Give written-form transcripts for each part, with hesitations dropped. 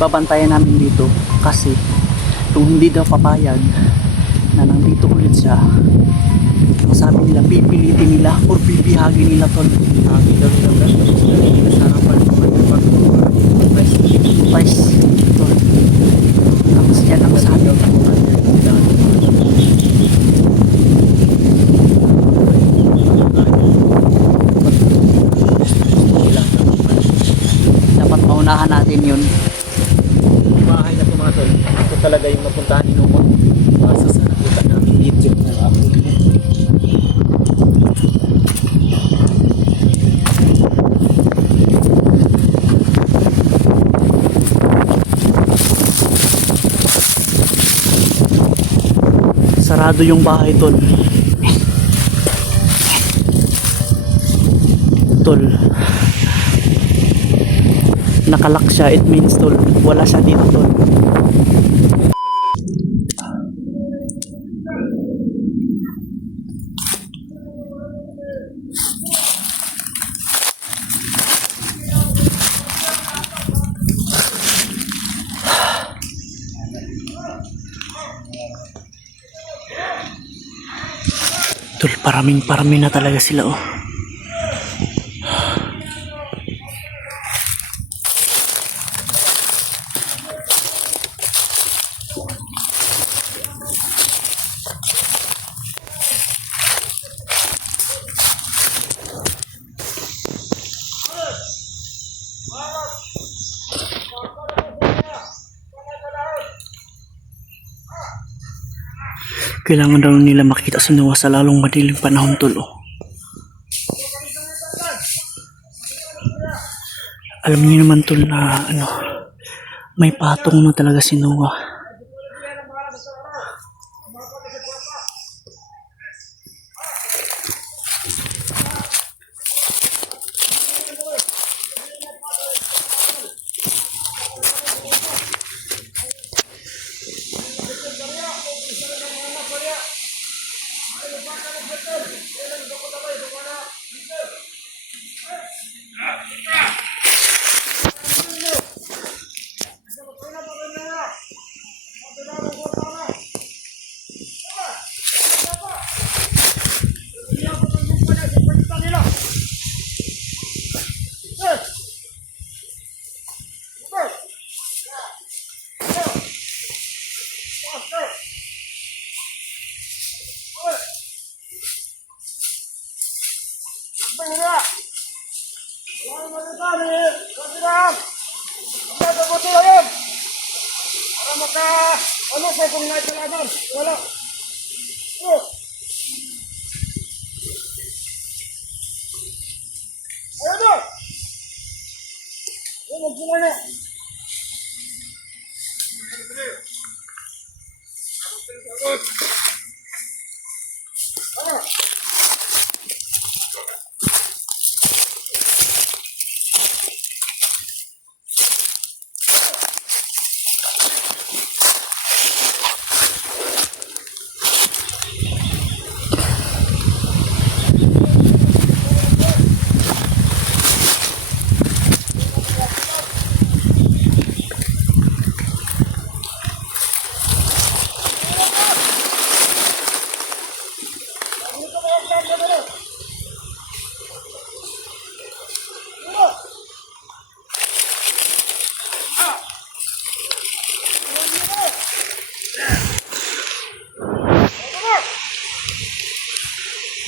babantayan namin dito kasi kung hindi daw papayag na nandito ulit siya, ang sabi nila pipilitin nila or bibihagin nila tol. Guys, tol, tapos yan ang sabi. Dapat maunahan natin yun. Bahay na po mga tol. Ito talaga yung napuntahan ni Numo. Basta sa nakita namin video na upload niya. Sarado yung bahay tol. Tol, nakalak siya, it means tol wala siya dito tol. Tol, parami na talaga sila oh. Kailangan daw nila makita si Noah sa lalong madilim panahon tol oh. Alam niyo naman tol na may patong na talaga si Noah.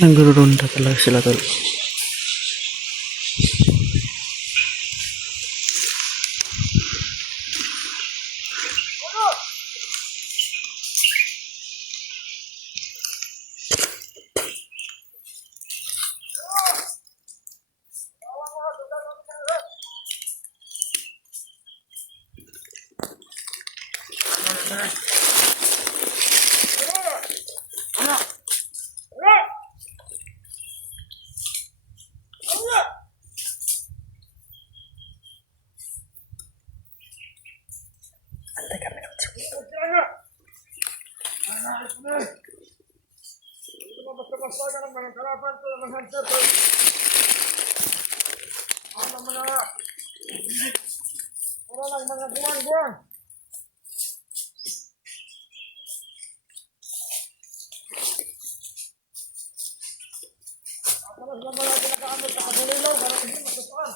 Nagro-ronda talaga sila tol. lang mga buwang-buwang. Ako lang mga pinakaamot sa kabulilaw, para hindi matutuan.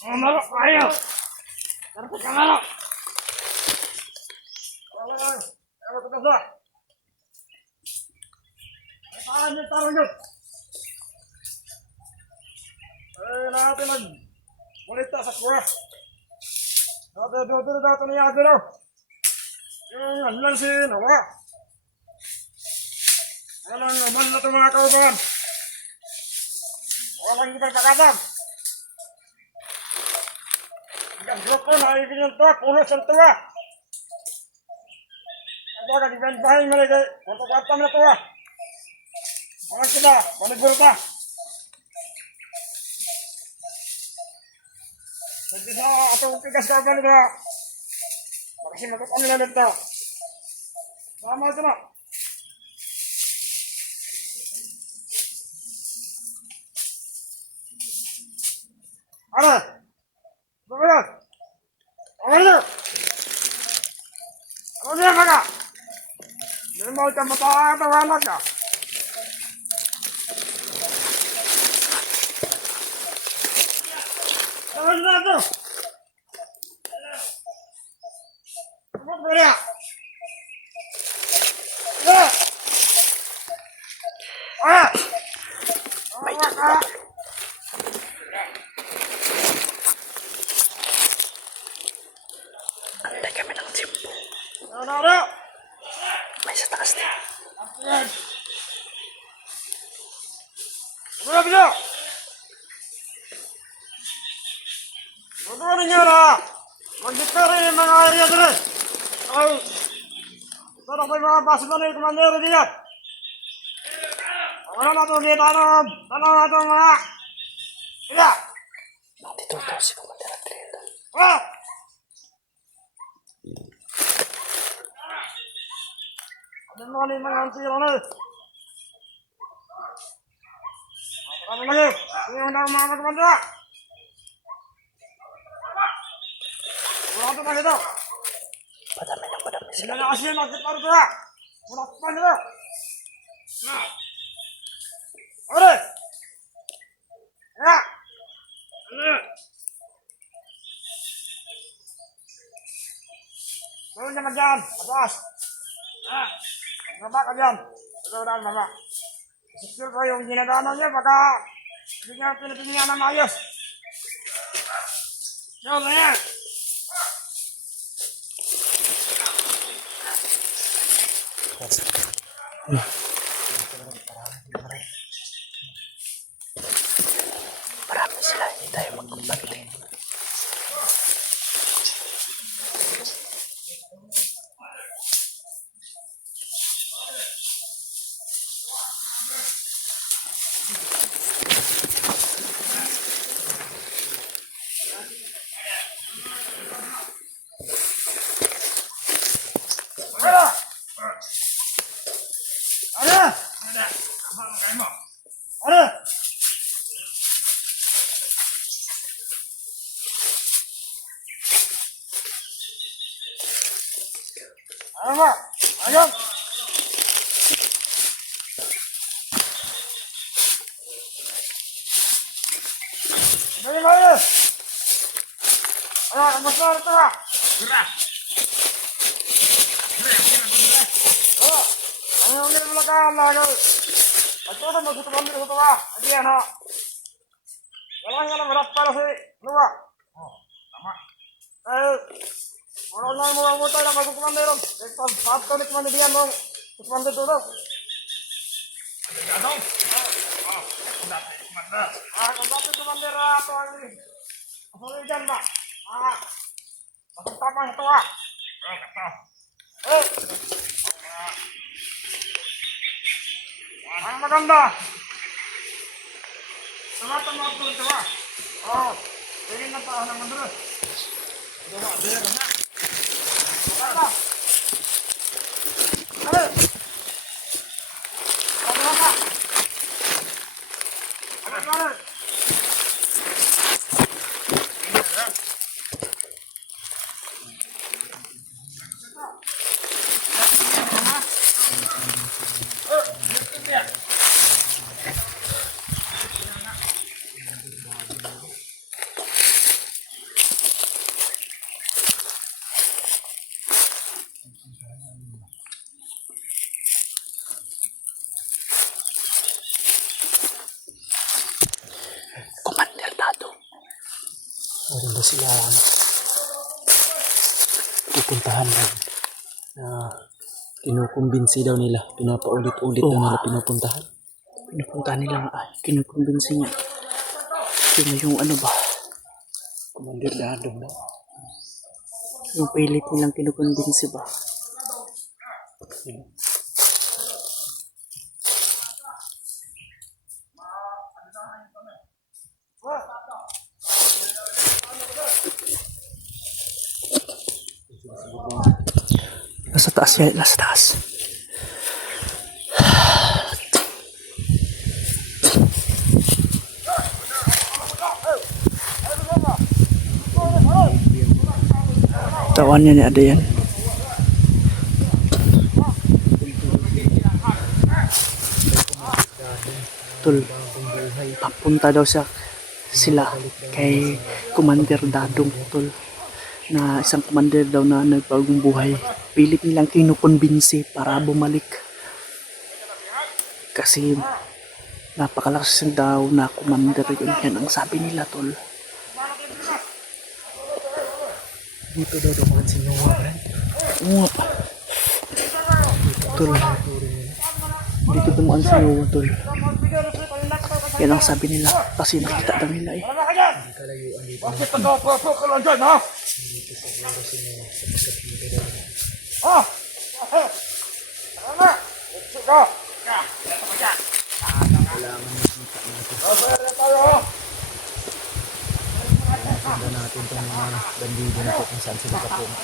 Kamalo, ayaw! Karapit kamalo! Wala lang, ayaw ko tasa. Ay, paano yung tarong yun? Ay, natin mag-walita sa kuwa. Dito niya dito. Yung alam si Nawa. Walang naman na ito mga kaubahan. Walang ibang kakatang. Ang grupo na ibig yung tuwa, pulos ang tuwa. Ang baga, ibang bahay maligay. Kwarta-kwarta na tuwa. Mga sila, maniguro pa. Hindi sa atong tigas ka ba nila? Kasi magkakam nila nito. Sama ito na. Ano? Ano yan? Ano yan? Ano yan mga? Hindi mo ito matatawanan ka. Ano na ito? Ano ba yan? Ah! Ah! Ah! Antay kami ng jeep. Ano? May sa taas na. Ayan. Ano ba? Ano ninyo na? Mag-dipere yung mga area dito. Ay, sana ko yung mga baso na yung komandero diya. Ano na ito dito? Ano na ito mga? Ila! Dito daw si Commander Adriel. Ah! Ano mo yung mga antiro na? Ano lagi? Yung na mga komandero. Wala ito na dito. Madami Sila sila. na kasi yung nagkiparo ito ha. Wala pa nila. Ore! Ya! Gawin naman dyan. Atas. Baba ka dyan. Ito na baba. Secure ko yung ginagano niya baka hindi niya pinipinyan ng ayos. Yan na yan. Marami sila. Hindi tayo magkumpante. Ano? Ano? Ano? Ano ba? Ayun! Dali mo yun! Ano? Kamusta na ito ha? Ano? Ano yung ginabalakaan na? Ito na magtutupan dito ito ha? Hindi yan ha? Wala nga na maras para si Luwa. Wala na mo ang mutay na magtutupan dito. Ito, sabto ni kumandidian mo. Tutupan dito ito. Kung dati kumandira ito angasuligan ba? Masagtapang ito ha? Ang maganda. Samatan mo ito ito ha? Oo. Pwede na tao ng manduro. Ito ha, biya ka na. Maganda. Ano? Ano ka? Ano ka? na sila pupuntahan daw. Kinukumbinsi daw nila. Pinapaulit-ulit daw nila pinupuntahan. Pinupuntahan nila nga, kinukumbinsi niya. Yun na yung ano ba, Commander Dadong daw. yung pilit nilang kinukumbinsi ba. Nasa taas yan, nasa taas. Tawan niya ni Ada yan. Tol, papunta daw sila kay Commander Dadong, tol. Na isang commander daw na nagbagong buhay. Pilit nilang kinukonbinsi para bumalik. Kasi napakalakas daw na commander yun. Yan ang sabi nila, tol. Dito daw dumaan si Noah, Brad. Oo nga. Tol. Dito dumaan si Noah, tol. Yan ang sabi nila. Kasi nakita daw nila eh. Bakit nagpapapo ka lang dyan, ha? Ha? Tara na! Utsi ka! Ito ka dyan! Masaya na tayo, ha? Tignan natin itong mga bandido na ito kung saan sila kapunta.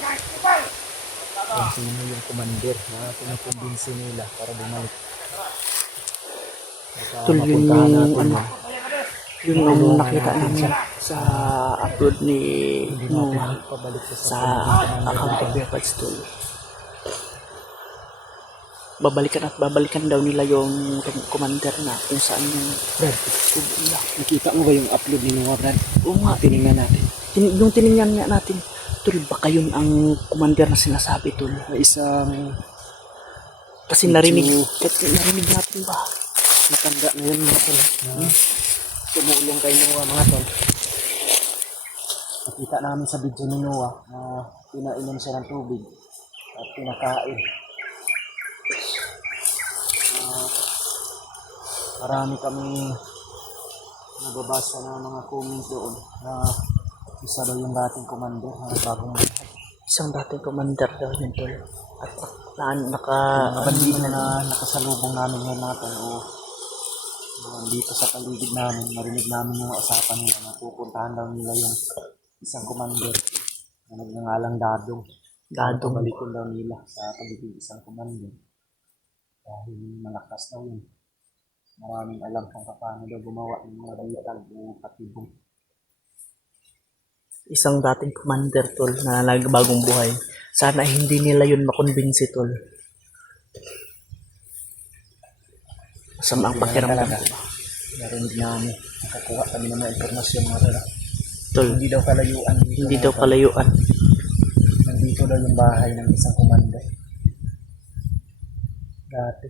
Kung sino yung commander na pinukumbinsi nila para bumalik. Tol, yun yung ano. Yun ang nakita namin sa upload ni Noah sa account of Bearpads, tol. Babalikan at babalikan daw nila yung commander na kung saan yung Brad, nakita mo ba yung upload ni Noah, Brad? Oo nga, Tinignan natin. yung tinignan nga natin, tol, baka yun ang commander na sinasabi, tol. Na isang Kasi narinig natin ba? matanda na yun mga tol. Na tumulong kay Noah mga tol. Nakita namin sa video ni Noah na pinainom siya ng tubig at pinakain. Marami kami nababasa ng mga comment doon na isa daw yung dating commander na bagong buhay. Isang dating commander daw yun, tol. At Bandido na nakasalubong namin ngayon mga tol o dito sa paligid namin, marinig namin yung usapan nila na pupuntahan daw nila yung isang commander na nagngangalang Dadong. Balikin daw nila sa paligid isang commander dahil malakas daw yun. Maraming alam kung paano daw gumawa ng mga bitag o patibong. Isang dating commander, tol, na nagbagong buhay. Sana hindi nila yun makonbinsi, tol. Masama ang pakiramdam ko ba? Narinig namin, nakakuha kami ng mga impormasyon mga tol. Tol, Hindi daw kalayuan. hindi daw kalayuan. Nandito daw yung bahay ng isang commander. Dati.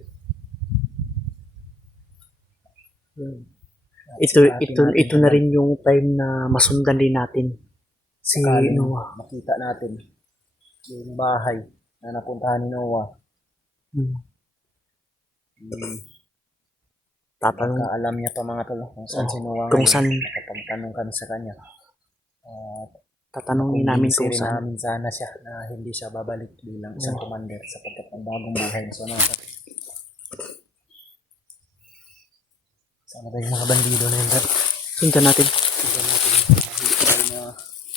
Ito na rin yung time na masundan din natin si Sakaling Noah. makita natin yung bahay na napuntahan ni Noah. Tatanong Alam niya pa mga tol kung saan si Noah kung ngayon. saan, Kapagtanong kami sa kanya. tatanungin namin kung Kumbinsi rin saan. namin sana siya na hindi siya babalik bilang isang commander sapagkat ang bagong buhay na siya mga tol. Sana ba yung mga bandido na yun, Brad? Sundan natin. Tignan natin tayo na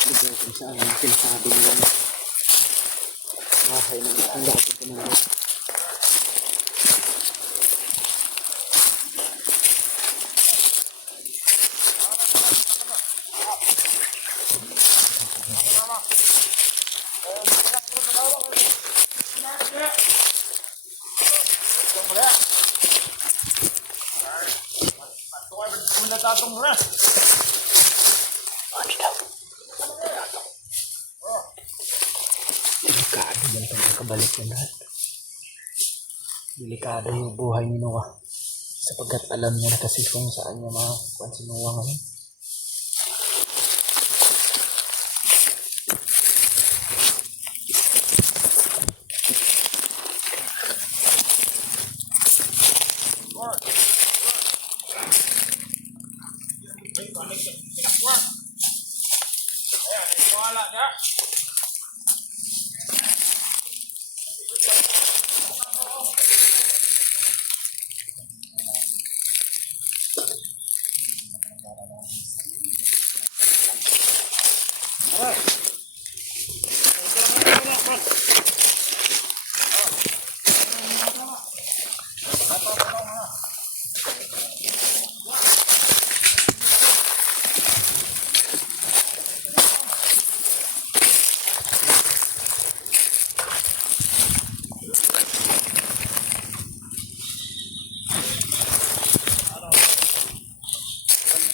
lugar kung saan ang sinasabi nila na bahay ng isang dating commander. Tatong na. Ano daw? Delikado yan pag nakabalik yan lahat. Delikado yung buhay ni Noah. Sapagkat alam niya na kasi kung saan niya makakuan si Noah ngayon.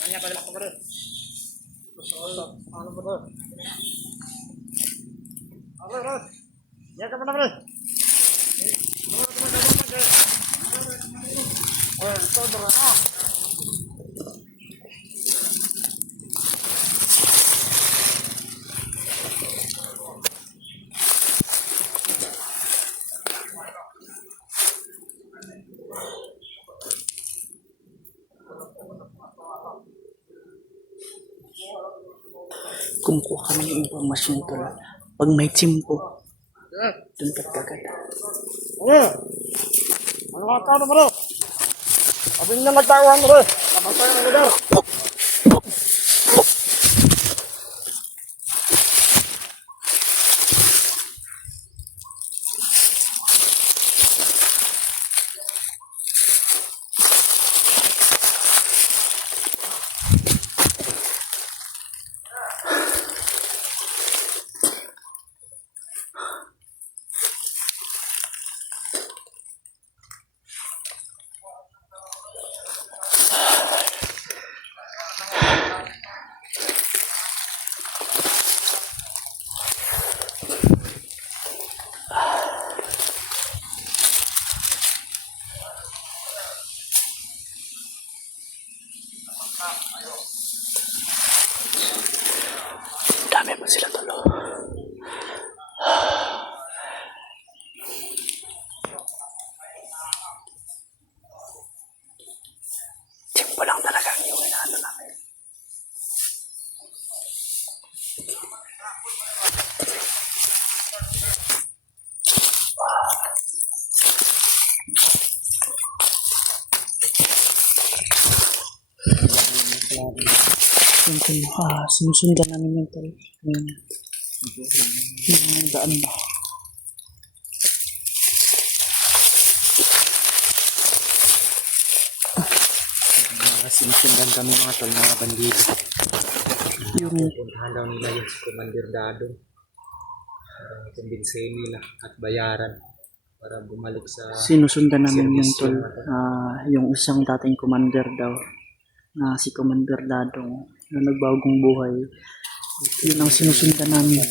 Kanya pa nila pare. Ano ba 'to? Pare. Ya ka pare. Oh, ito dra. Kumukuha kami ng impormasyon tol. Pag may tsimpo, doon ka kagad. Ano ka tao pare? Abin na nagtawan pare. Tapos tayo ng lugar. Dami pa sila tol. Tsimpo lang talaga ang yung inaano namin. Sinusundan namin yung tol. Yung daan ba? Sinusundan kami mga tol, mga bandido. Yung Puntahan daw nila yung si Commander Dadong. Kumbinsihin nila at bayaran para bumalik sa sinusundan namin yung servisyo tol. na Yung isang dating commander daw na si Commander Dadong na nagbagong buhay. Yun ang sinusundan namin.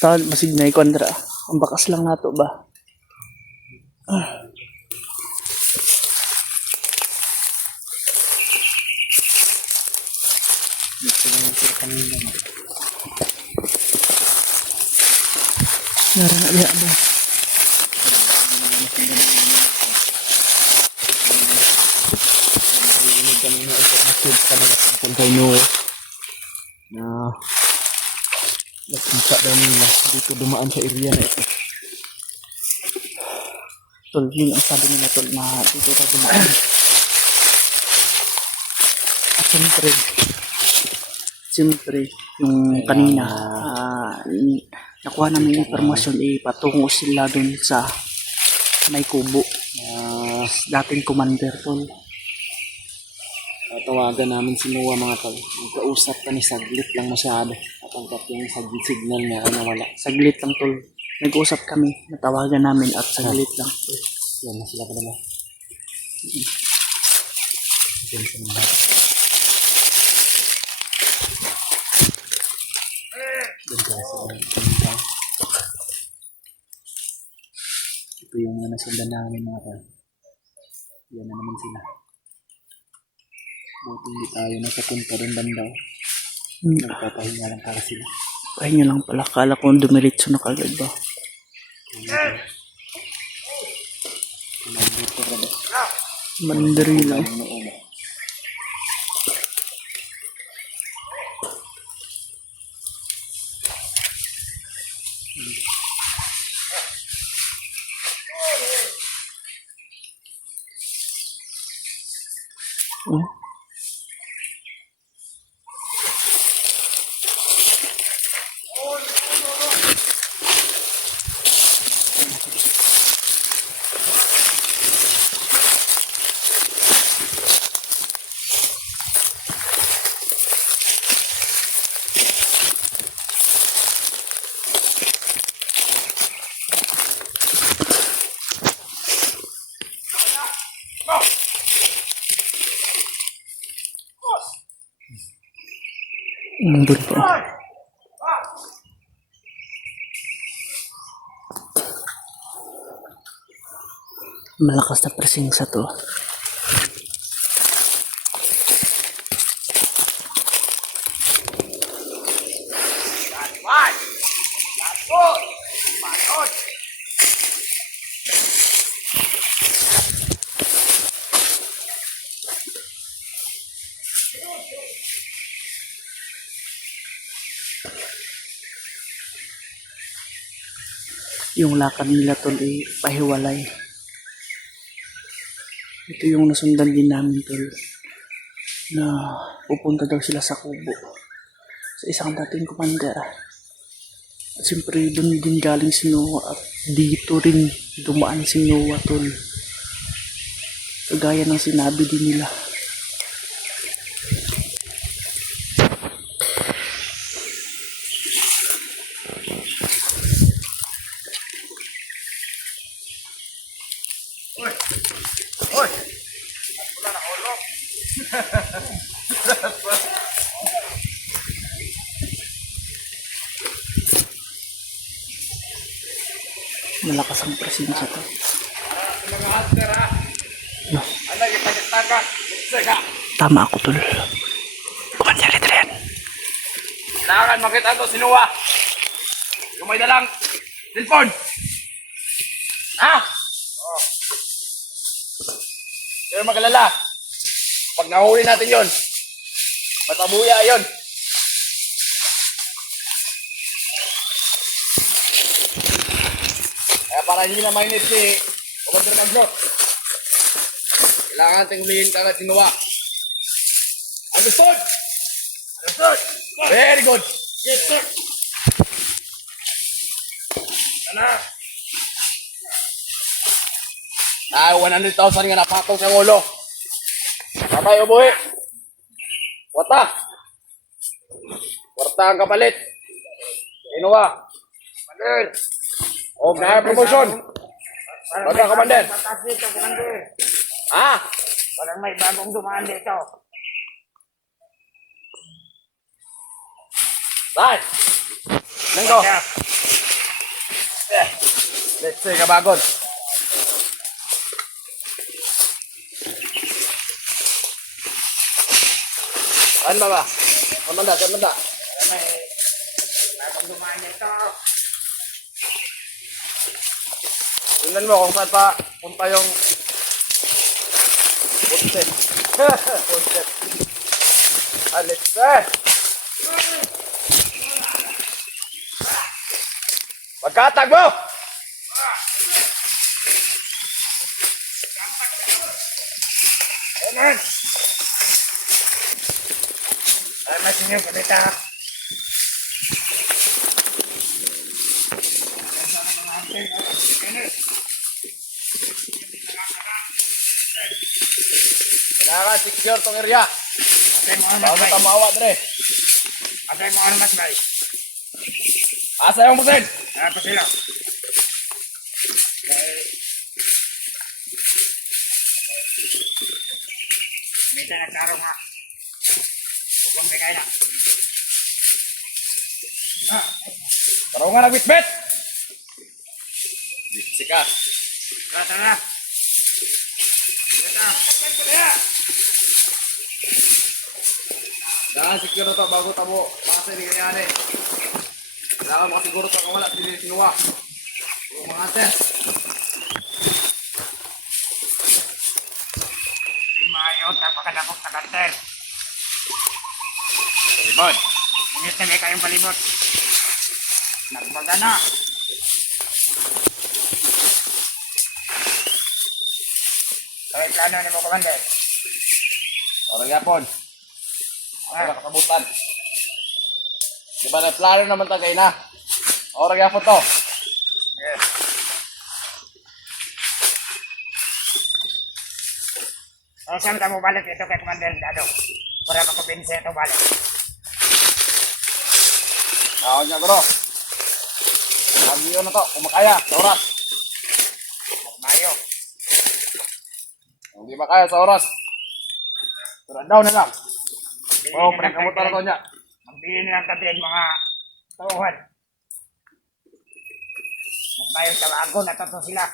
Tal, masig na ikondra. Ang bakas lang nato ba? Dito naman sila kanina. Narana diha ba? Narinig kami na information kanina tungkol kay Noe na nakita daw nila dito dumaan sa area na ito. Tol, yun ang sabi nila tol na dito na dumaan. At siyempre, yung kanina, nakuha namin informasyon, patungo sila dun sa may kubo. Dating commander tol. Tawagan namin si Noah mga tol. Nagkausap kami saglit lang masyado. At ang yung signal niya ay nawala. Saglit lang tol. Nag-usap kami, natawagan namin at saglit lang. Yan na sila pala mo. Yan sa mga. Yan ka sa mga. Ito yung mga nasundan namin mga tol. Yan na naman sila. Buti hindi tayo nakapunta rin bandaw. Nagpapahinga lang para sila. Pahinga lang pala, kala ko dumiretso na kagad ba? Kumandot ko ba? Mandari lang. Nandun po. Malakas na presensya to. Yung lakad nila tol ay pahiwalay. Ito yung nasundan din namin tol, na pupunta daw sila sa Kubo sa isang dating commander. At siyempre doon din galing si Noah at dito rin dumaan si Noah tol. Kagaya ng sinabi din nila. Malakas ang presensya to. Mga hunter ha. No. Ano yung pagkataga? Sega. Tama ako tol. Commander Adrian. Kailangan makita ito si Noah. Yung may dalang cellphone. Ha? Oh. Pero magalala. Pag nahuli natin yon, matabuya yon. Kaya para hindi na mainit si Commander Magnot, kailangan natin hulihin kagad si Noah. Understood? Understood? Very good. Yes, sir. Ano? Ah, 100,000 nga napakong sa ulo. Patay o buhi? Wata. Warta ang kapalit. Inuwa. Commander. O, na promotion. Baka, Commander. Mataas dito, Commander. Ha? Walang may bagong dumaan dito. Right. Nengko. Let's say kabagon. Ano ba? Amanda, amanda. Walang may bagong dumaan dito. Tingnan mo kung saan pa punta yung footstep. Footstep. Let's say. Magkatag mo! Amen! Salamat sa inyo, Kapita. Kailangan secure tong area. Atay mo ang Bago mas bay. tamawa dre. Atay mo ang mas bay. Asa yung busin? Ano pa sila? Mita na tarong ha. Bukong bigay na. Taraw nga nagwitbit! Sika. Rata na. Rata. Kailangan secure to bago tamo. Baka hindi kayaan eh. Kailangan makasiguro to kung wala sila sinuwa. Yung mga hunter. Mayot, napakadakok sa kartel. Ibon. Ngunit na may kayong palibot. Nagbaga na. Kaya plano ni mo, Commander. Orang yapon. Wala kasabutan. Diba na plano naman tagay na. Orang yapon to. Yes. Saan ka mo balik ito kay Commander Dado? Para makabinse ito balik. Ako niya bro. Lagi yun na to. Kumakaya. Sa oras. Mayo. Kung di makaya sa oras. Turun down na lang. Oh, pinakamutan na to niya. sabihin nilang kapit mga tauhan. Mas mayo tawago na to sila.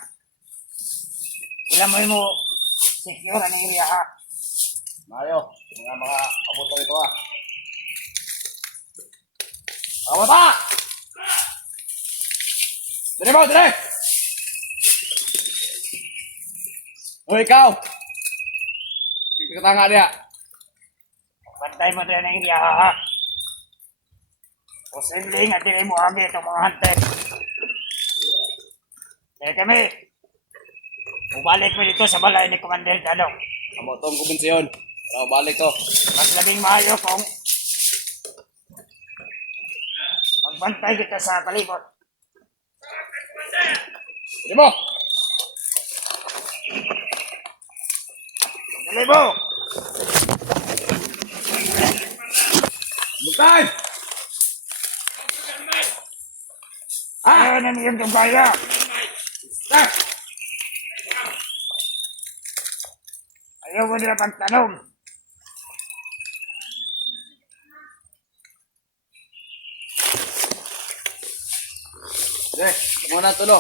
Sila mo secure ang area ha. Mayo, mga abuto ito ah. Awata! Dire mo, dire! O ikaw! Pagkatanga niya. Bantay mo din ang area ha. Posible nga din mo agi itong mga hunter. Kaya kami, ubalik mo dito sa balay ni Commander Dadong. Amo tong kumbensyon. Para balik to. Mas labing maayo kung magbantay kita sa palibot. Dire mo! Dali mo! Bukay! Ayaw na niyong tugaya. Ah! Ayaw mo nila pagtanong. Dire, muna tulo.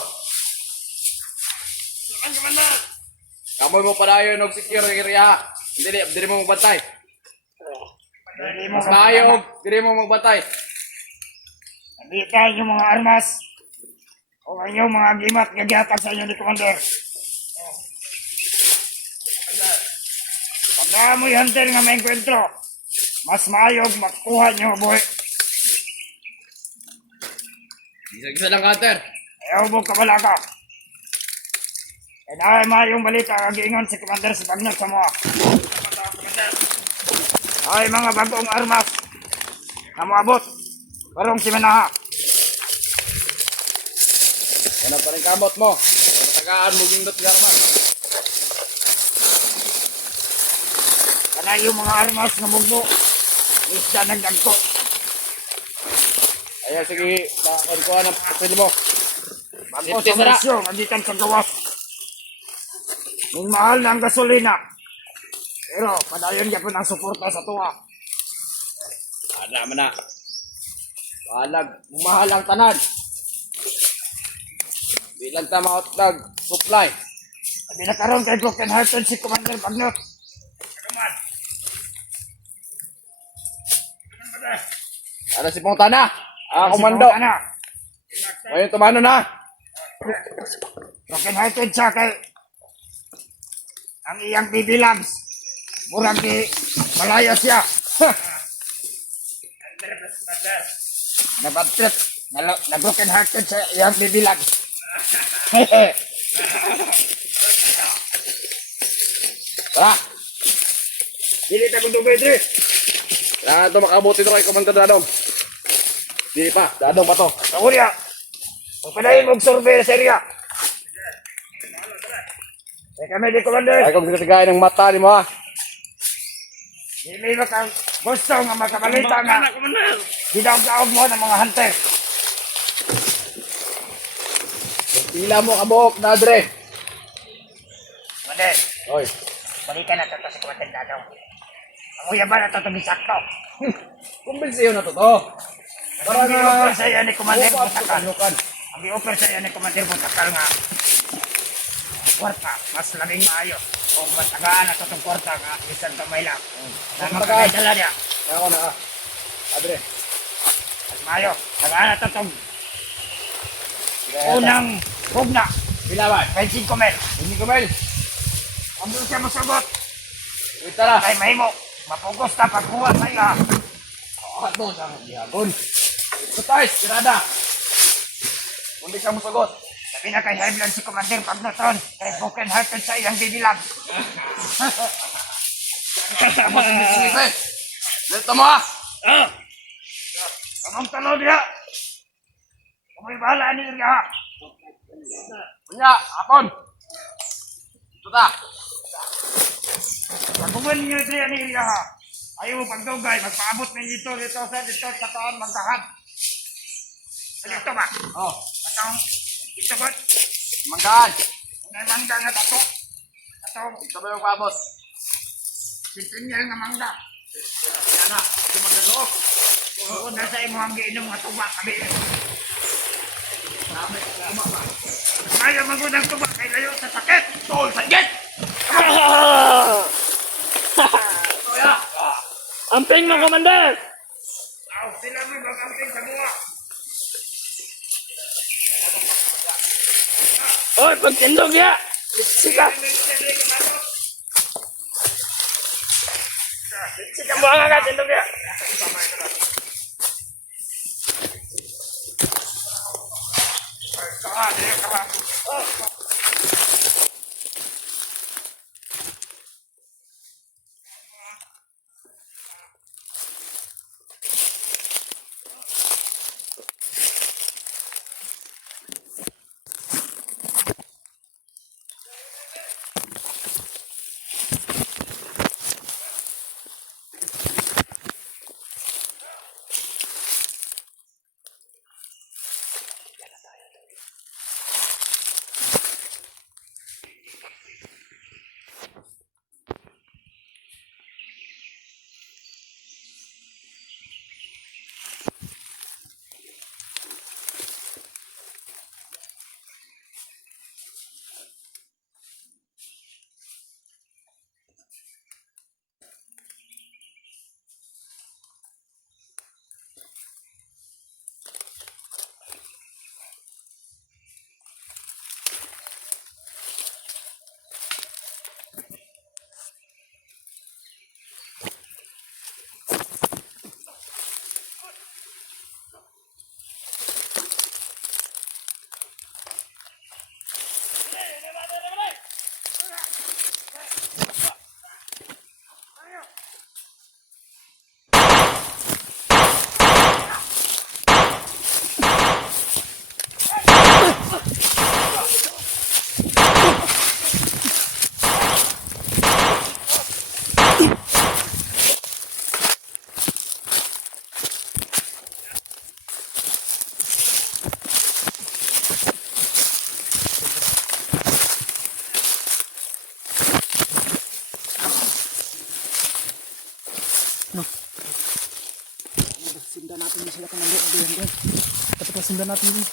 Kamoy mo para yun og secure ang area. Dire mo magbantay. Dili mo Mas maayo, dire mo magbantay. Nabitan yung mga armas. O kanyang mga gimat gagatag sa inyo ni Commander. Pag mo yung hunter nga may enkwentro, mas maayog magkuha niyo buhay. Isa-isa lang cutter. Ayaw mo kabalaga. Kaya na maayong balita ang giingon si Commander sa Bagnot sa mga. Ay mga bagong armas na moabot. Karong si Manaha. Yan pa rin kamot mo. Tagaan mo gindot ng armas. Kana yung mga armas na mugbo. Isda nagdagko. Ayan, sige. Nakuha ng papel mo. Bago sa presyo, magitan sa gawas. Yung mahal na ang gasolina. Pero padayon niya po ng suporta sa tuwa. Ada man na. Balag. Mahal ang tanan. Bilang tama nag supply. Sabi na karoon kay Broken Hearted si Commander Bagnot. Ada si Pongtana. Komando. Ngayon tumano na. Broken Hearted siya kay ang iyang bibilabs. Murang di malaya siya. Nabatrip. Na Broken Hearted sa iyang bibilabs. Tara. Dili ta kung dugay dre. Kailangan ito makabuti ito kay Commander Dadong. Di pa. Dadong pa to. Kaurya. Pagpadayin mong survey sa area. Kaya kami di Commander. Ay kung sinasigayin ng mata ni mo ha. Hindi ba kang gusto nga makabalita nga gidaog-daog mo ng mga hunter. Pila mo kabuok na Dre. Commander, Oy. balikan na ito si Commander Dadong. Ang uya ba na ito tumisakto? Kumbinsiyo na to to. Para nga i-offer sa iyo ni Commander Bukas Butakal. tukanukan. Ang i-offer sa iyo ni Commander Butakal nga kwarta, mas labing maayo. O mas tagaan na itong kwarta nga isang kamay lang. Na magkakaidala niya. Ako na ah. Adre. Mas maayo. Tagaan na itong unang hugna. Pila ba? 25 mil. Hindi ko mail. Ang doon siya masagot. Wait tara. Kay mahimo. Mapugos na pagkuha sa iya. Ato sa gihapon. Ito tayo, tirada. Hindi ka mo sagot. Sabi na kay high blood si Commander Pagnoton. Kay broken hearted sa iyang bibilang. Amo sa bisnis eh. Dito mo ah. Amang talo niya. Kumoy bahala ni Irya. Punya, apon. Ito ta. Pagkuman niyo ito yan ni Irya. Ayaw mo pagdugay. Magpaabot ninyo dito sa taon magkahan. Dito ba? Oh, Atong ito ba? manggaan. May mangga nga dato. Atong Ito ba yung pabot? sintinyal nga mangga. Yan na. Ito magdalo. Oo, nasa imo ang giinom nga tuba kami. Kaya magunang tuba kay layo sa sakit. Tol, sakit! Amping mo, Commander! Aw, sila mo magamping sa buwa. Oy, pagtindog ya! Sika! Sika mo ang agad, tindog ya! Sinda natin sila Commander. Doon. Tapos sinda natin yun.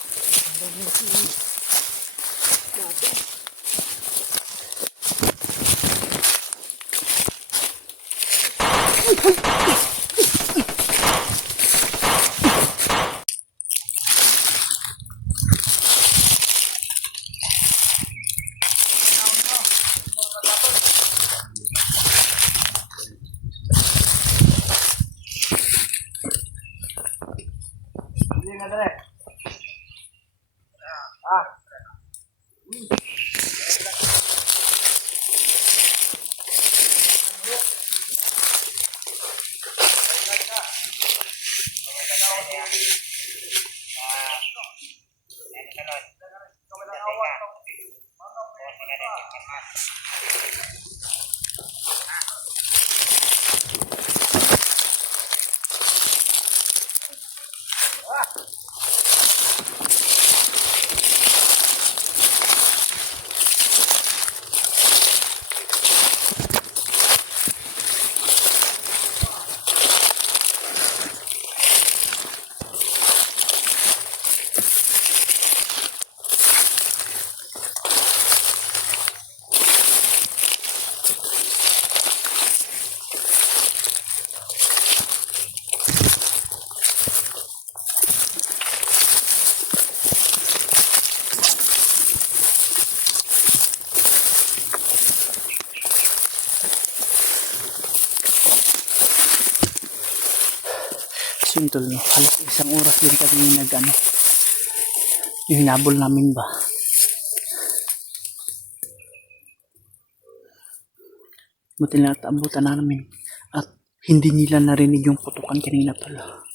Sintol, no? Halos isang oras din kami nag-ano. Yung hinabol namin ba? Buti na at abutan na namin. At hindi nila narinig yung putukan kanina pala.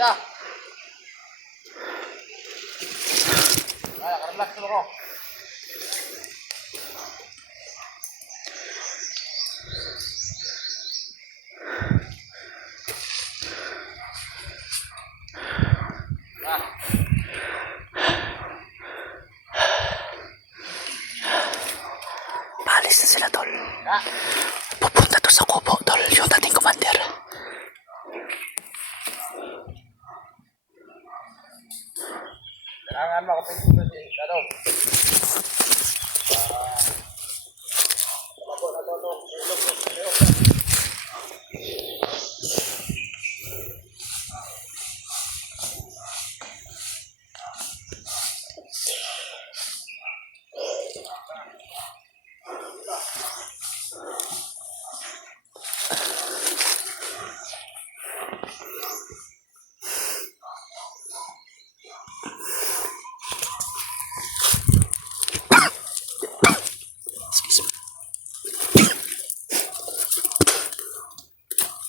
na. Wala, karablas tulo ko. Paalis na sila, tol. Pupunta to sa kubo, tol. Yung dating commander. Kailangan mo ako pinto si ano.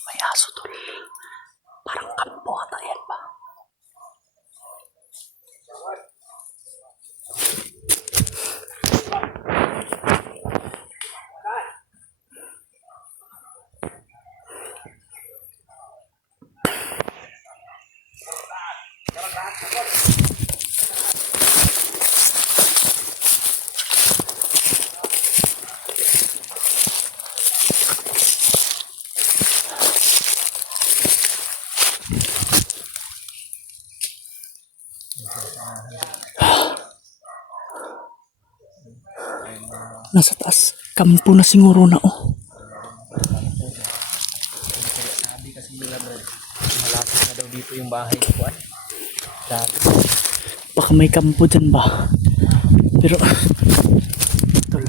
May aso, tol. Parang kampo ata yan ba? Nasa taas. Kampo na siguro na, oh. Sabi kasi nila bro, malapit na daw dito yung bahay ko ay. Dati. Baka may kampo dyan ba? Pero, tol,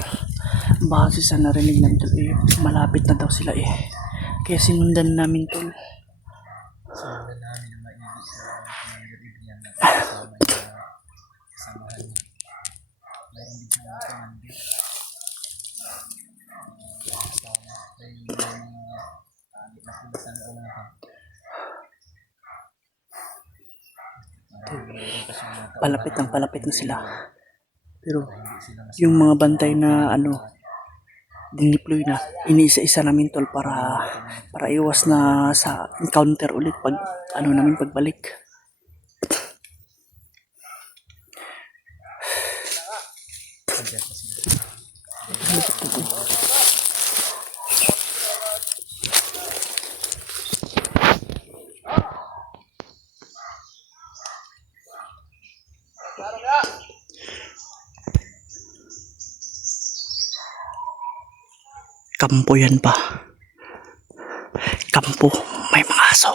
base sa narinig namin, tol, eh, malapit na daw sila eh. Kaya sinundan namin, tol. Sundan namin na maibig sa commander Ibian na kasama niya kasamahan niya. Mayroon din siya ng commander. Kasama ay nakulisan na unahan. Palapit na sila. Pero, yung mga bantay na, diniploy na, iniisa-isa namin, tol, para iwas na sa encounter ulit pag, namin pagbalik. Kampo yan pa. Kampo, may mga aso.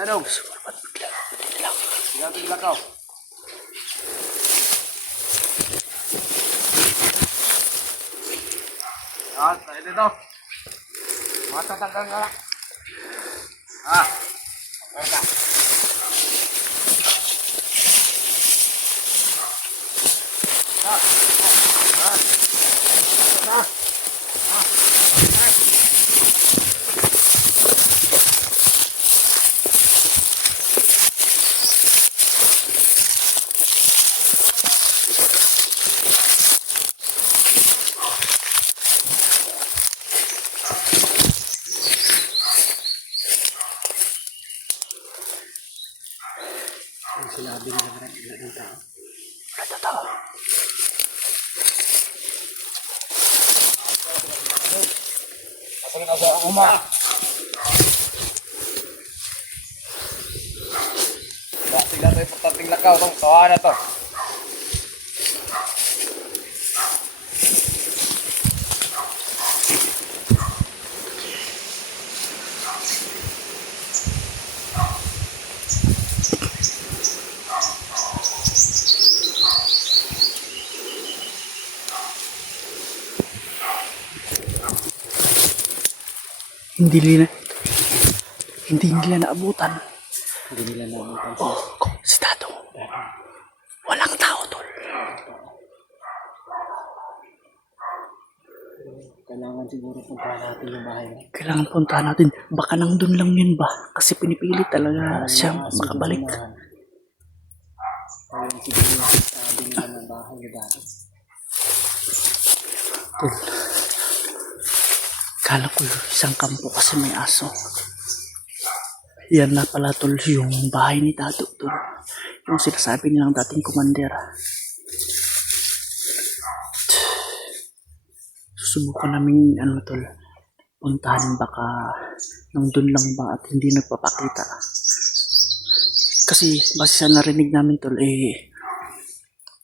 Tanong. Bigla ka. Tayo dito. Matatanggal nga lang. Pwede. sabi nila wala ng tao. Wala na tao. Masakit na sa uma. Sila ito importanteng lakaw. Itong tawa na to. Hindi nila naabutan. Hindi nila nabutan Oh, si Tato. Walang tao, tol. Kailangan siguro puntahan natin yung bahay niya. Kailangan puntahan natin. Baka nandun lang yun ba? Kasi pinipili talaga siya makabalik. Ayun siguro yung sabi nila ng bahay ni Daddy. Tol. Kala ko isang kampo kasi may aso. Yan na pala, tol, yung bahay ni Tato, tol. Yung sinasabi nilang dating commander. Susubukan namin, tol, puntahan baka nandun lang ba at hindi nagpapakita. Kasi base sa narinig namin, tol,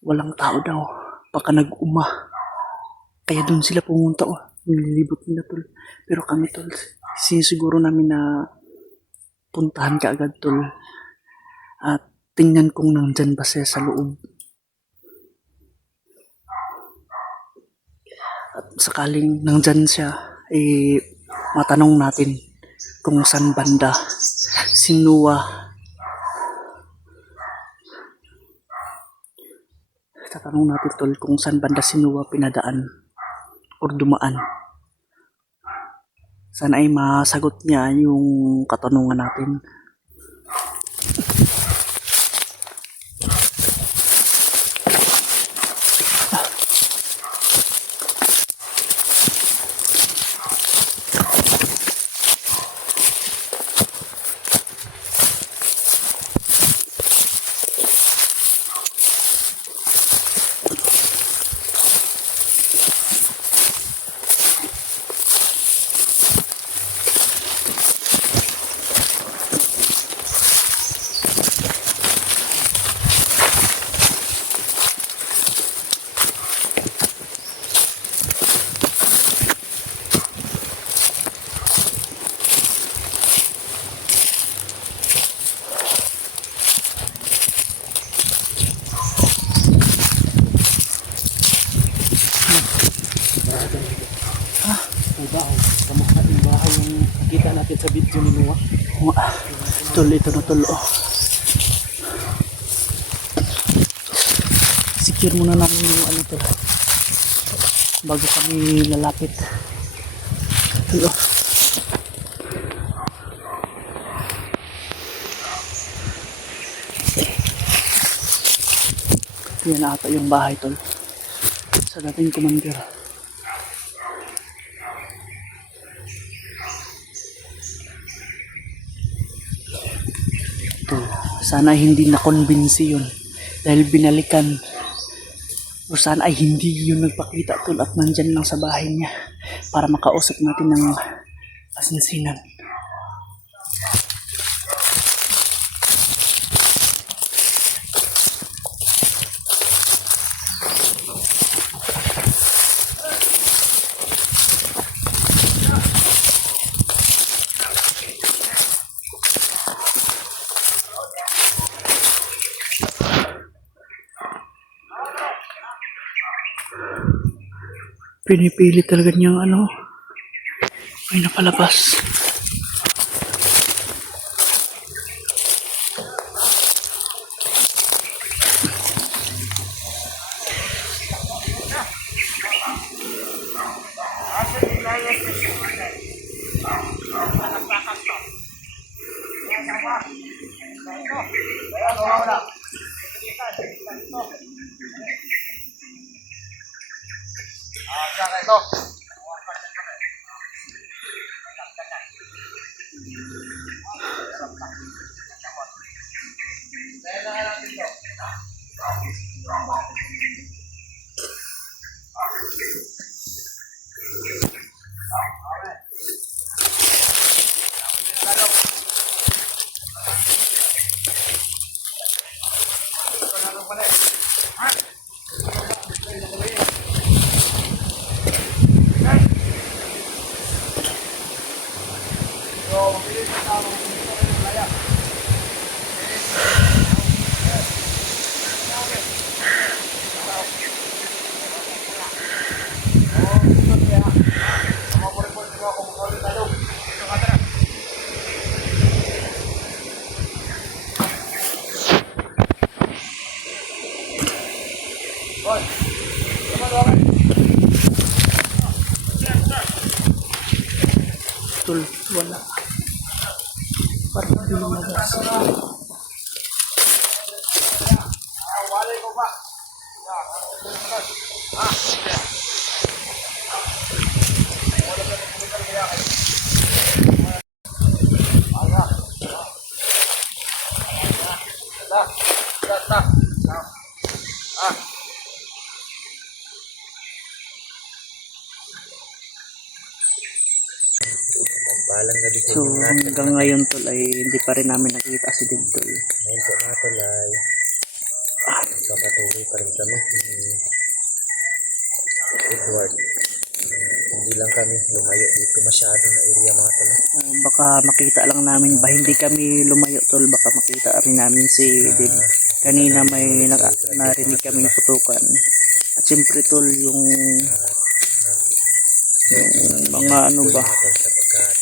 walang tao daw. Baka nag-uma. Kaya dun sila pumunta, nililibot nila, tol. Pero kami, tol, sinisiguro namin na puntahan ka agad, tol. At tingnan kung nandyan ba siya sa loob. At sakaling nandyan siya, matanong natin kung saan banda si Noah. Tatanong natin, tol, kung saan banda si Noah pinadaan or dumaan. Sana ay masagot niya yung katanungan natin. Kamukha yung bahay yung nakita natin sa video ni Noah. Tol, ito na, tol. Secure muna namin yung tol. Bago kami lalapit. Tol, yan na ata yung bahay, tol. Sa dating commander. Sana hindi na-convince yun dahil binalikan. O sana ay hindi yun nagpakita, tol, at nandyan lang sa bahay niya para makausap natin ng asinsinan. Pinipili talaga niyang may napalabas. Tol, wala. Parang hindi lumabas. Balang gabi sa So inyo lahat. hanggang ngayon tol ay hindi pa rin namin nakita si Dintol. Ngayon po mga tol ay magpapatuloy pa rin kami ni Edward. Hindi lang kami lumayo dito masyado na area mga tol. Baka makita lang namin ba hindi kami lumayo tol, baka makita rin namin si Dib. Kanina may narinig kaming putukan. At siyempre tol yung mga ano ba, Mga tol sapagkat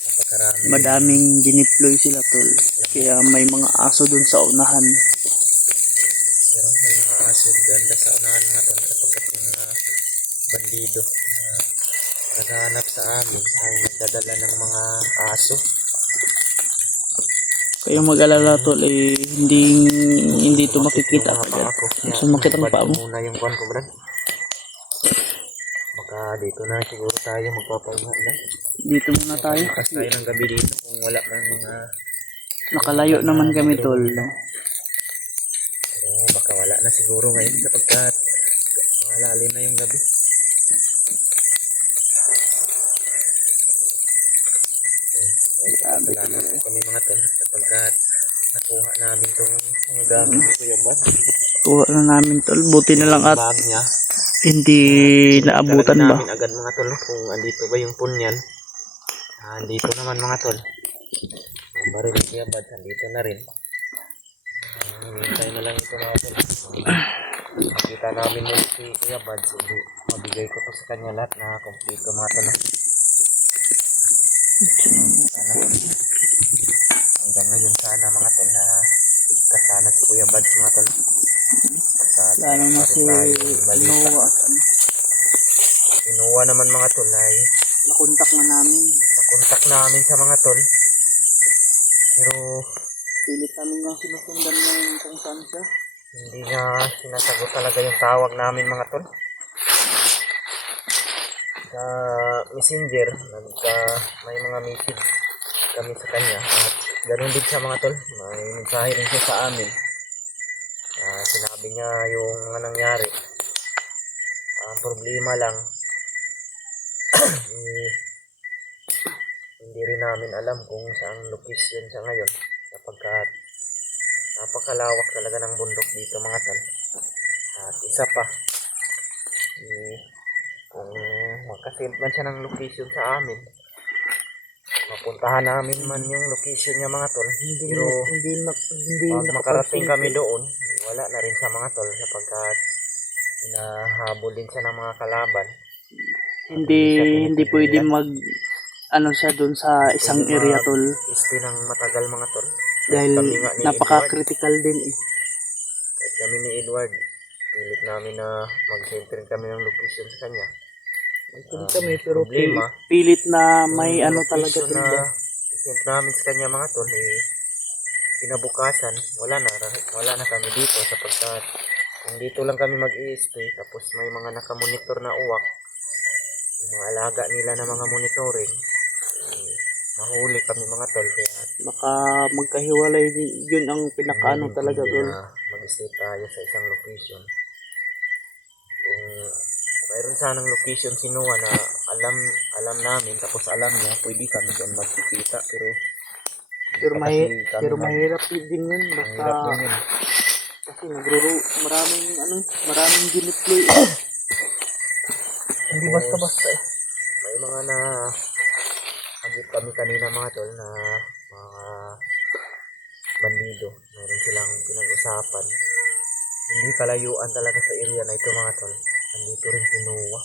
napakarami. madaming dineploy sila tol. Kaya may mga aso dun sa unahan. Pero may mga aso ganda sa unahan mga tol sapagkat mga bandido na naghahanap sa amin ay nagdadala ng mga aso. Kaya mag-alala tol eh, hindi ito makikita Mga agad. paa ko. Kaya So makita ng ibad paa ko mo. muna yung kuwan ko brad. Baka dito na siguro tayo magpapahinga na. Dito muna tayo Bukas kasi tayo ng gabi dito kung wala ng mga nakalayo naman kami tol. baka wala na siguro ngayon sapagkat malalim na yung gabi. Salamat po kami mga tol sapagkat nakuha namin itong mga gamit ni Kuya Bad. Kuha na namin tol. Buti na lang at Bag niya. hindi naabutan ba. Namin agad mga tol kung andito ba yung punyan. Andito naman mga tol. Ang baril ni Kuya Bad andito na rin. Hinihintay na lang ito mga tol. Nakita namin na si Kuya Bad. So, mabigay ko to sa kanya lahat na kompleto mga tol. Hanggang ngayon sana mga tol na ligtas sana si Kuya Bad mga tol. Lalo na si Noah. Kinuha naman mga tol ay Nakontak na namin. nakontak namin sa mga tol. Pero Pilit namin nga sinusundan ng kung saan siya. hindi niya sinasagot talaga yung tawag namin mga tol. Sa messenger, may mga message kami sa kanya. At ganun din siya mga tol. May mensahe rin siya sa amin. Sinabi niya yung mga nangyari. Ang problema lang, hindi rin namin alam kung saan location siya ngayon. Sapagkat napakalawak talaga ng bundok dito mga tol. At isa pa, kung makasend man siya ng location sa amin, mapuntahan namin man yung location niya mga tol. Pero pag makarating kami doon, wala na rin siya mga tol sapagkat hinahabol din siya ng mga kalaban. Hindi pwede mag ano siya doon sa isang area tol. Isti ng matagal mga tol. Dahil Kami nga ni napaka-critical din eh. At kami ni Edward, pilit namin na mag-send rin kami ng location sa kanya. Kami pero Problema, pilit na may yung ano talaga location tol. na send namin sa kanya mga tol, kinabukasan, wala na kami dito sapagkat kung dito lang kami mag-i-stay tapos may mga nakamonitor na uwak, yung mga alaga nila na mga monitoring, mahuli kami mga tol. Kaya Baka magkahiwalay yun ang pinakaano hindi talaga pwede tol. na mag-stay tayo sa isang location. Kung mayroon sanang location si Noah na alam namin tapos alam niya, pwede kami doon magkikita Pero kami mahirap din yun basta mahirap din yun. kasi maraming dineploy. Hindi basta-basta eh. May mga nakaagip kami kanina mga tol na mga bandido. Meron silang pinag-usapan. Hindi kalayuan talaga sa area na ito mga tol. Nandito rin si Noah.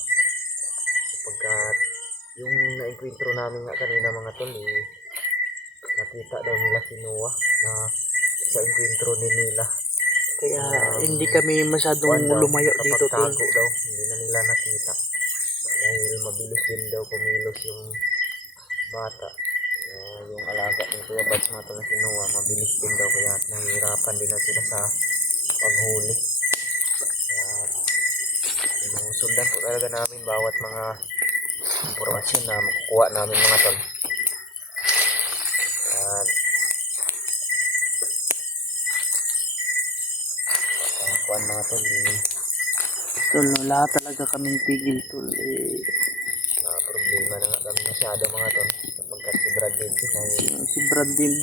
Sapagkat yung na-encuentro namin nga kanina mga tol nakita daw nila si Noah na sa encuentro din nila. Kaya hindi kami masyadong lumayo dito tol. Kapag daw, hindi na nila nakita. Dahil mabilis din daw kumilos yung bata. Yung alaga ng Kuya Bads mga tol na si Noah, mabilis din daw kaya nahihirapan din na sila sa paghuli. Kaya sinusundan po talaga namin bawat mga impormasyon na makukuha namin mga tol. At kuan mga tol, Tol, wala talaga kaming tigil tol. na problema na nga kami masyado mga tol. Sapagkat si Brad din Si Brad din,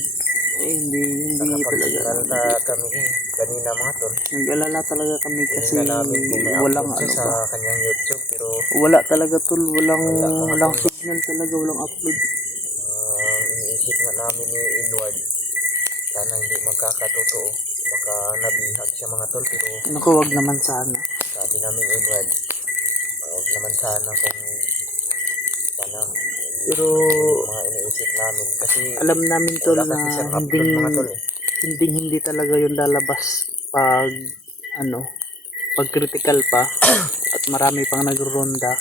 hindi talaga. nakapagsalta kami kanina mga tol. Nag-alala talaga kami kasi Kasi namin kung may walang upload siya ano ba. sa kanyang YouTube pero Wala talaga tol, walang Wala. signal talaga, walang upload. iniisip nga namin ni Edward sana hindi magkakatotoo baka nabihag siya mga tol pero Naku, wag naman sana. sabi namin Edward huwag naman sana kung sana Pero mga iniisip namin kasi alam namin tol wala na kasi siyang upload mga tol hindi talaga yun lalabas pag pag critical pa at marami pang nagronda.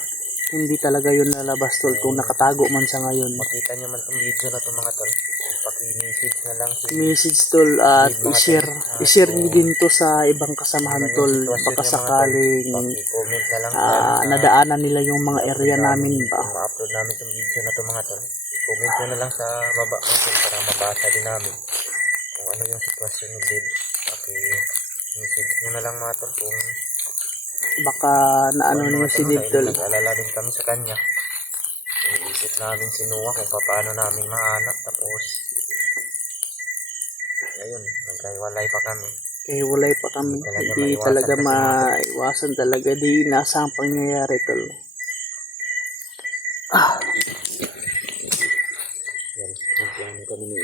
Hindi talaga yun lalabas tol kung nakatago man sa ngayon. makita nyo man itong video na ito mga tol paki-message na lang si Message tol at Mga i-share niyo din to sa ibang kasamahan Ano tol yung sitwasyon baka niya, mga sakaling tol? Paki-comment na lang sa nadaanan nila yung mga area namin ba. kung ma-upload namin itong video na ito mga tol comment nyo na lang sa baba mga tol para mabasa din namin kung ano yung sitwasyon ni Dave paki-message nyo na lang mga tol kung Baka naano niyo si Dave tol. nag-alala din kami sa kanya iniisip namin si Noah kung paano namin mahanap tapos ayun nagkaiwalay pa kami Kaya walay pa kami. Hindi talaga maiwasan talaga. Di inaasang pangyayari tol. yan nagplano kami ni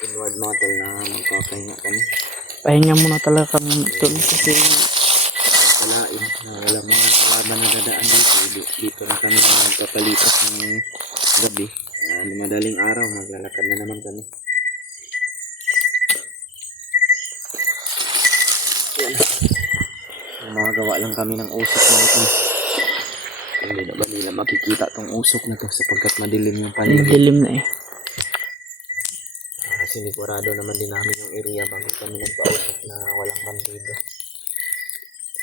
Edward mga tol na magpapahinga kami Pahinga muna talaga kami tol kasi palain na wala mga kalaban na dadaan dito na kami magpapalipas ng gabi madaling araw maglalakad na naman kami magawa lang kami ng usok na ito hindi na ba nila makikita tong usok na to sapagkat madilim yung paligid dilim na sinigurado naman din namin yung area bago kami nagpa-usok na walang bandido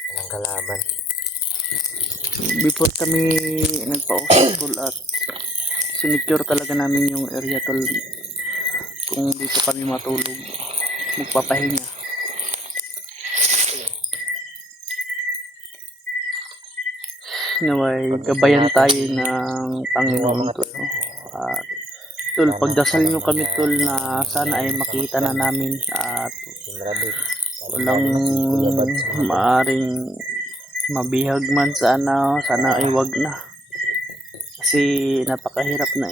walang kalaban before kami nagpa-usap tol at sinecure talaga namin yung area tol kung dito kami matulog magpapahinga. Naway gabayan tayo ng Panginoon tol. At tol, pagdasal nyo kami tol na sana ay makita na namin at walang maaring mabihag man sana ay wag na. Kasi napakahirap na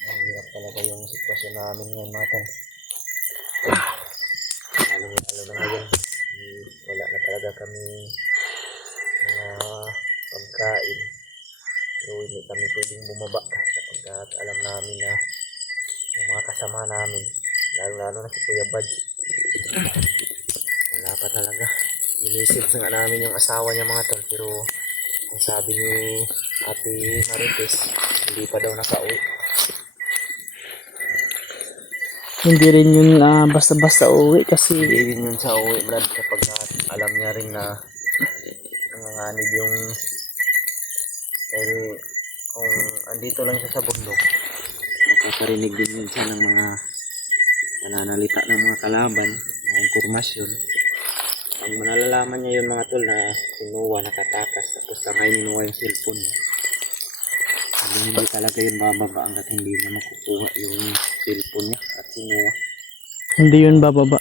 Mahirap talaga yung sitwasyon namin ngayon natin. Lalo na ngayon. Wala na talaga kami mga pagkain. So hindi kami pwedeng bumaba sapagkat alam namin na yung mga kasama namin, lalo na si Kuya Bad, wala pa talaga. Inisip na nga namin yung asawa niya mga tol pero ang sabi ni Ate Marites hindi pa daw nakauwi. Hindi rin yun basta-basta uwi kasi Hindi rin yun sa uwi Brad kapag alam niya rin na nanganganib yung dahil kung andito lang siya sa bundok makakarinig din yun siya ng mga pananalita ng mga kalaban, mga impormasyon. Ang manalalaman niya yung mga tol na si Noah nakatakas tapos tangay ni Noah yung cellphone niya. Hindi talaga yun bababa hanggat hindi na makukuha yung cellphone niya at si Noah. hindi yun bababa.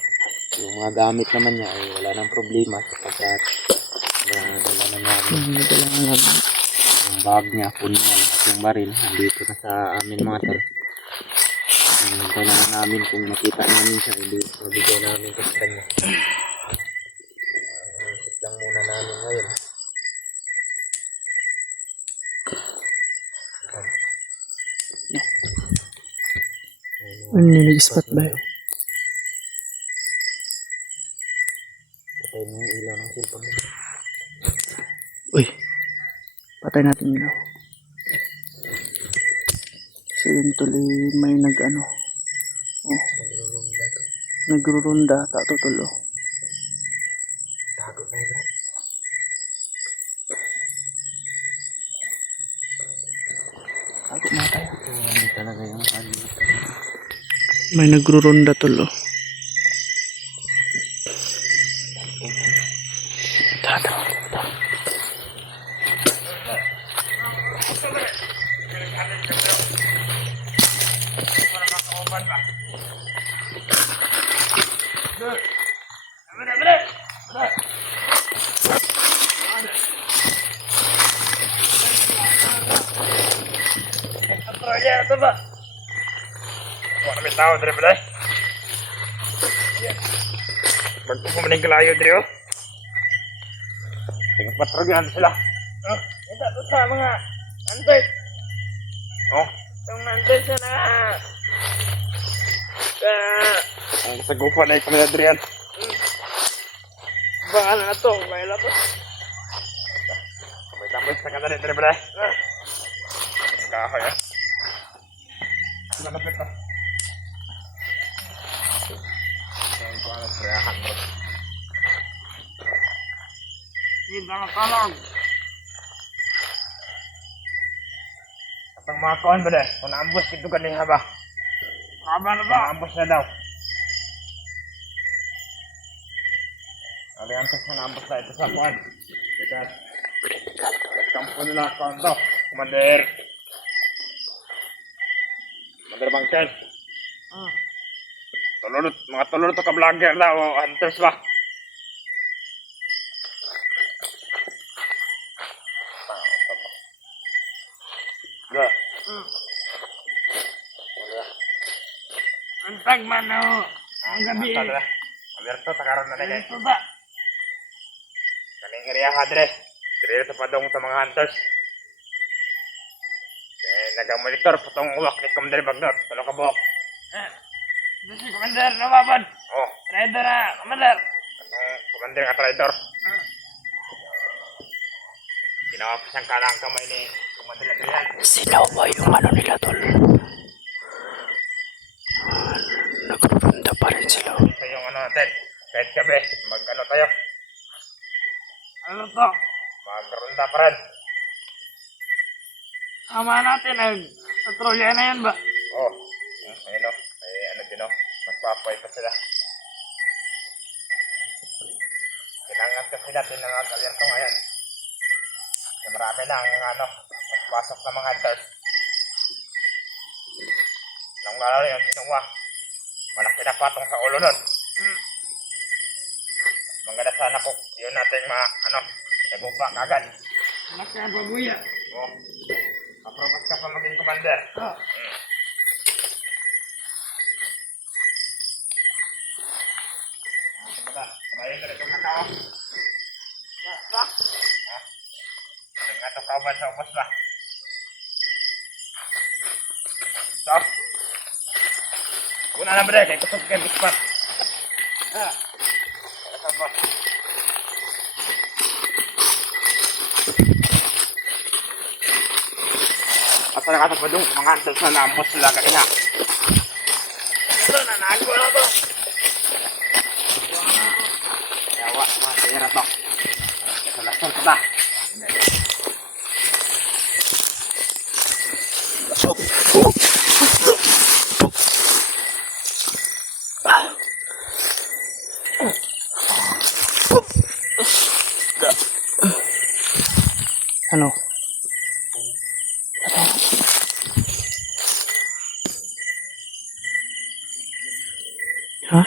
Yung mga gamit naman niya ay wala nang problema sapagkat dala na niya yung bag niya, phone niya at yung baril nandito na sa amin mga tol. Kailangan namin kung makita namin siya, hindi mabigay namin kasi kanya. Isip lang muna namin ngayon. Ano nag-spot ba yun? Patay mo yung ilaw ng cellphone mo. Uy, patay natin yun. So yun tuloy may nag-ano. Oh, nagro-ronda tato tulo. Tago na yun. Tago na tayo. Ano talaga yung kalimutan. May nagro-ronda tulo. Tato. Patrolya ito ba? Wala kami tao dre pala. Magpupumaning kalayo dre oh. Tingnan patrolya sila. Oh, ito to sa mga antes. Oh, yung antes na ang sagupan na kami na dre yan. Bangal na to, may lato. May tambay sa kanila dre pala. Kahoy ah. Malapit na. Ayan ko ang preyahan mo. Hindi na matalog. Kapag mga kawan ba dahil? Kung naambos dito kanina ba? Kaba na ba? Naambos na daw. Aliantos na naambos na ito sa kawan. Because kampo nila kawan to. Commander. Commander Bangken. Mga tulunod to ka-vlogger na o hunters ba? Ga. Ang tagman na o. Ang gabi eh. Alberto, takaroon na nila. Ito ba? Kaning area ha, Dre. Dre sa padong sa mga hunters. Nag-monitor patong uwak ni Commander Bagnor. Talo ka buhok. Si Commander nababad. Oh. Trader na, Commander. Commander nga trader. Ginawa siyang kanang kamay ni Commander Adrian. Sila ba yung ano nila tol? Nagro-ronda pa rin sila. Ito yung ano natin. Kahit gabi, mag-ano tayo. Ano to? Mag-ronda pa rin. Sama natin, nag-patrolya na yan ba? Oo. Ayun o. Ay ano din o. Magpapay pa sila. Kailangan kasi natin ng alerto ngayon. Kasi marami na ang ano, pasok na mga hunters. Nang lalo yung kinuha. Malaki na patong sa ulo nun. Maganda sana po yun natin mga ano, nagupa kagad. Malaki na babuya. Oo. Aprobas ka pa maging commander. Oo. Kabayan ka rin itong nakawa. Ba? Ha? Nga ito kauban sa ubos ba? Stop. Una na ba rin? Kaya kusog kayo bispat. Ha? Kaya ba? Asa na katapadong sa mga hunters na naambos sila kanina. Ito, nanago na to. Yawa, mga tira to. Sa lasol pa ba? Ano? Ha?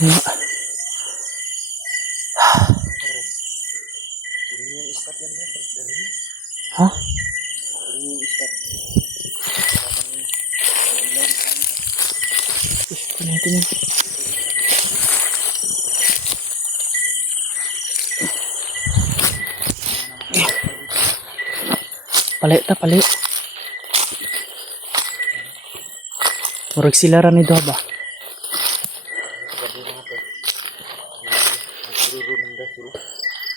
Wala. Ha? Ano natin yan? Palit ta, palit. Murag sila ra ni ba?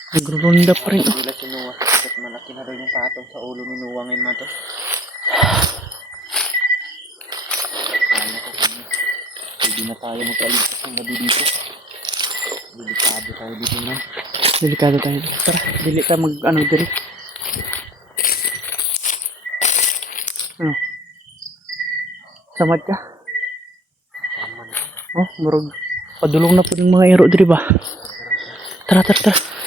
Nagrurunda pa rin. Sila si Noah. At malaki na daw yung patong sa ulo ni Noah ngayon man to. Sana ko kami. Pwede na tayo magkaligtas ng gabi dito. Delikado tayo dito man. Delikado tayo. Tara, dili ka mag ano diri. Ano? Samad ka? Oh, murag padulong na po ng mga ero diri ba? Tara, tara, tara.